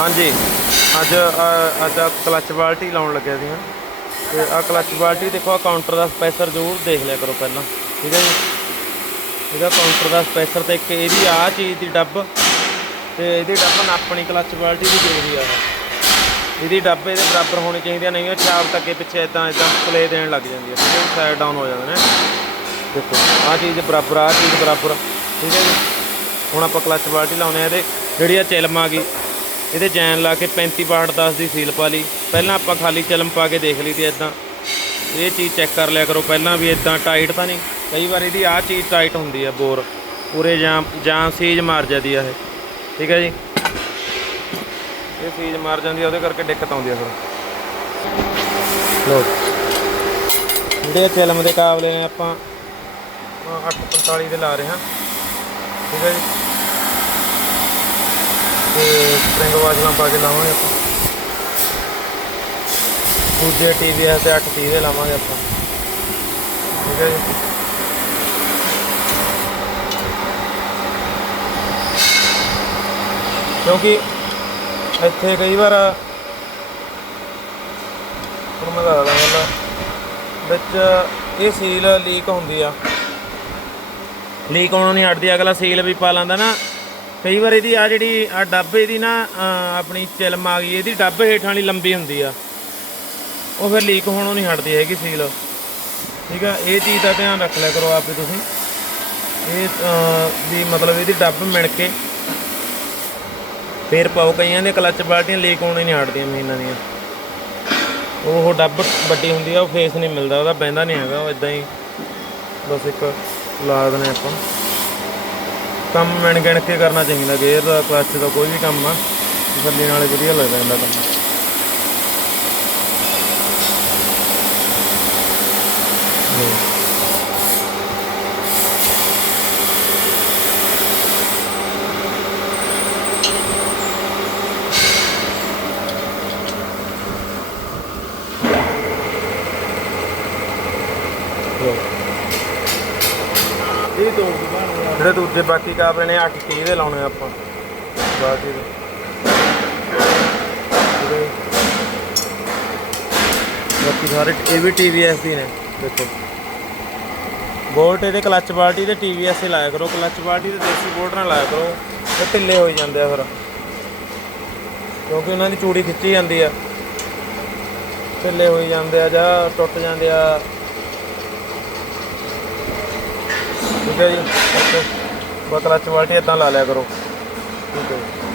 ਹਾਂਜੀ। ਅੱਜ ਅੱਜ ਆ ਕਲਚ ਬਾਲਟੀ ਲਾਉਣ ਲੱਗਿਆ ਸੀ ਤੇ ਆ ਕਲਚ ਬਾਲਟੀ ਦੇਖੋ ਆ ਕਾਊਂਟਰ ਦਾ ਸਪੈਸਰ ਜ਼ਰੂਰ ਦੇਖ ਲਿਆ ਕਰੋ ਪਹਿਲਾਂ। ਠੀਕ ਹੈ ਜੀ? ਇਹਦਾ ਕਾਊਂਟਰ ਦਾ ਸਪੈਸਰ ਤੇ ਇੱਕ ਇਹਦੀ ਆ ਚੀਜ਼ ਦੀ ਡੱਬ ਤੇ ਇਹਦੀ ਡੱਬ ਨਾਪਣੀ ਕਲਚ ਬਾਲਟੀ ਦੀ ਦੇਖਦੀ ਆ। ਇਹਦੀ ਡੱਬ ਇਹਦੇ ਬਰਾਬਰ ਹੋਣੀ ਚਾਹੀਦੀ ਆ, ਨਹੀਂ ਉਹ ਚਾਪ ਤੱਕ ਅੱਗੇ ਪਿੱਛੇ ਇਦਾਂ ਇਦਾਂ ਪਲੇ ਦੇਣ ਲੱਗ ਜਾਂਦੀ ਹੈ ਠੀਕ ਹੈ ਸਾਈਡ ਡਾਊਨ ਹੋ ਜਾਂਦੇ ਨੇ। ਦੇਖੋ ਆ ਚੀਜ਼ ਬਰਾਬਰ ਆ ਚੀਜ਼ ਬਰਾਬਰ। ਠੀਕ ਹੈ ਜੀ? ਹੁਣ ਆਪਾਂ ਕਲਚ ਬਾਲਟੀ ਲਾਉਨੇ ਆ ਇਹਦੇ। ਜਿਹੜੀ ਆ ਚਿਲਮ ਆ ਗਈ ਇਹਦੇ ਜੈਨ ਲਾ ਕੇ 35 ਬਾਟ 10 ਦੀ ਸੀਲ ਪਾ ਲਈ। ਪਹਿਲਾਂ ਆਪਾਂ ਖਾਲੀ ਚਿਲਮ ਪਾ ਕੇ ਦੇਖ ਲਈ ਤੇ ਇਦਾਂ ਇਹ ਚੀਜ਼ ਚੈੱਕ ਕਰ ਲਿਆ ਕਰੋ, ਪਹਿਲਾਂ ਵੀ ਇਦਾਂ ਟਾਈਟ ਤਾਂ ਨਹੀਂ। ਕਈ ਵਾਰ ਇਹਦੀ ਆਹ ਚੀਜ਼ ਟਾਈਟ ਹੁੰਦੀ ਆ, ਬੋਰ। ਪੂਰੇ ਜਾਂ ਜਾਂ ਸੀਜ ਮਾਰ ਜਾਂਦੀ ਆ ਇਹ। ਠੀਕ ਹੈ ਜੀ? ਇਹ ਸੀਜ ਮਾਰ ਜਾਂਦੀ ਆ, ਉਹਦੇ ਕਰਕੇ ਦਿੱਕਤ ਆਉਂਦੀ ਆ ਫਿਰ। ਲੋ ਜਿਹੜੇ ਚਿਲਮ ਦੇ ਕਾਬਲੇ ਨੇ ਆਪਾਂ 845 ਦੇ ਲਾ ਰਹੇ ਹਾਂ। ਠੀਕ ਹੈ ਜੀ? ਤੇ ਸਪ੍ਰਿੰਗ ਵਾਸ਼ਲਾਂ ਪਾ ਕੇ ਲਾਵਾਂਗੇ ਆਪਾਂ। ਦੂਜੇ TVS ਤੇ 830 ਦੇ ਲਾਵਾਂਗੇ ਆਪਾਂ। ਠੀਕ ਹੈ ਜੀ। ਕਿਉਂਕਿ ਇੱਥੇ ਕਈ ਵਾਰ ਹੁਣ ਮੈਂ ਦੱਸਦਾ ਗੱਲ, ਵਿੱਚ ਇਹ ਸੀਲ ਲੀਕ ਹੁੰਦੀ ਆ। ਲੀਕ ਹੋਣੋਂ ਨਹੀਂ ਹਟਦੀ, ਅਗਲਾ ਸੀਲ ਵੀ ਪਾ ਲੈਂਦਾ ਨਾ। ਕਈ ਵਾਰ ਇਹਦੀ ਆ ਜਿਹੜੀ ਆ ਡੱਬ ਇਹਦੀ ਨਾ ਆਪਣੀ ਚਿਲਮ ਆ ਗਈ ਇਹਦੀ ਡੱਬ ਹੇਠਾਂ ਵਾਲੀ ਲੰਬੀ ਹੁੰਦੀ ਆ। ਉਹ ਫਿਰ ਲੀਕ ਹੋਣੋਂ ਨਹੀਂ ਹਟਦੀ ਹੈਗੀ ਸੀਲ। ਠੀਕ ਆ, ਇਹ ਚੀਜ਼ ਦਾ ਧਿਆਨ ਰੱਖ ਲਿਆ ਕਰੋ ਆਪੇ ਤੁਸੀਂ। ਇਹ ਵੀ ਮਤਲਬ ਇਹਦੀ ਡੱਬ ਮਿਣ ਕੇ ਫੇਰ ਪਾਓ, ਕਈਆਂ ਦੇ ਕਲੱਚ ਬਾਲਟੀਆਂ ਲੀਕ ਹੋਣੇ ਨਹੀਂ ਹਟਦੀਆਂ ਮਸ਼ੀਨਾਂ ਦੀਆਂ। ਉਹ ਡੱਬ ਵੱਡੀ ਹੁੰਦੀ ਆ, ਉਹ ਫੇਸ ਨਹੀਂ ਮਿਲਦਾ, ਉਹਦਾ ਬਹਿੰਦਾ ਨਹੀਂ ਹੈਗਾ, ਉਹ ਇਦਾਂ ਹੀ ਬਸ ਇੱਕ ਲਾ ਦਨੇ ਆਪਾਂ। ਕੰਮ ਮਿਣ ਗਿਣ ਕੇ ਕਰਨਾ ਚਾਹੀਦਾ ਗੇਅਰ ਦਾ ਕਲੱਚ ਦਾ ਕੋਈ ਵੀ ਕੰਮ ਆ, ਤਸੱਲੀ ਨਾਲੇ ਵਧੀਆ ਲੱਗਦਾ ਇਹਦਾ ਕੰਮ ਲਓ। ਲਓ। ਇਹ ਦੋ ਜਿਹੜੇ ਦੂਜੇ ਬਾਕੀ ਕਾਬਲੇ ਨੇ 8 30 ਦੇ ਲਾਉਣੇ ਆਪਾਂ। ਬਾਕੀ ਦੇ। ਬਾਕੀ ਸਾਰੇ ਇਹ ਵੀ TVS ਦੀ ਨੇ, ਦੇਖੋ। ਬੋਲਟ ਇਹਦੇ ਕਲੱਚ ਬਾਲਟੀ ਤੇ TVS ਹੀ ਲਾਇਆ ਕਰੋ। ਕਲੱਚ ਬਾਲਟੀ ਤੇ ਦੇਸੀ ਬੋਲਟ ਨਾਲ ਲਾਇਆ ਕਰੋ। ਤੇ ਢਿੱਲੇ ਹੋਈ ਜਾਂਦੇ ਆ ਫਿਰ। ਕਿਉਂਕਿ ਉਹਨਾਂ ਦੀ ਚੂੜੀ ਖਿੱਚੀ ਜਾਂਦੀ ਆ। ਢਿੱਲੇ ਹੋਈ ਜਾਂਦੇ ਆ ਜਾਂ ਟੁੱਟ ਜਾਂਦੇ ਆ। ਠੀਕ ਹੈ ਜੀ। ਬਸ ਕਲੱਚ ਬਾਲਟੀ ਇਦਾਂ ਲਾ ਲਿਆ ਕਰੋ। ਠੀਕ ਹੈ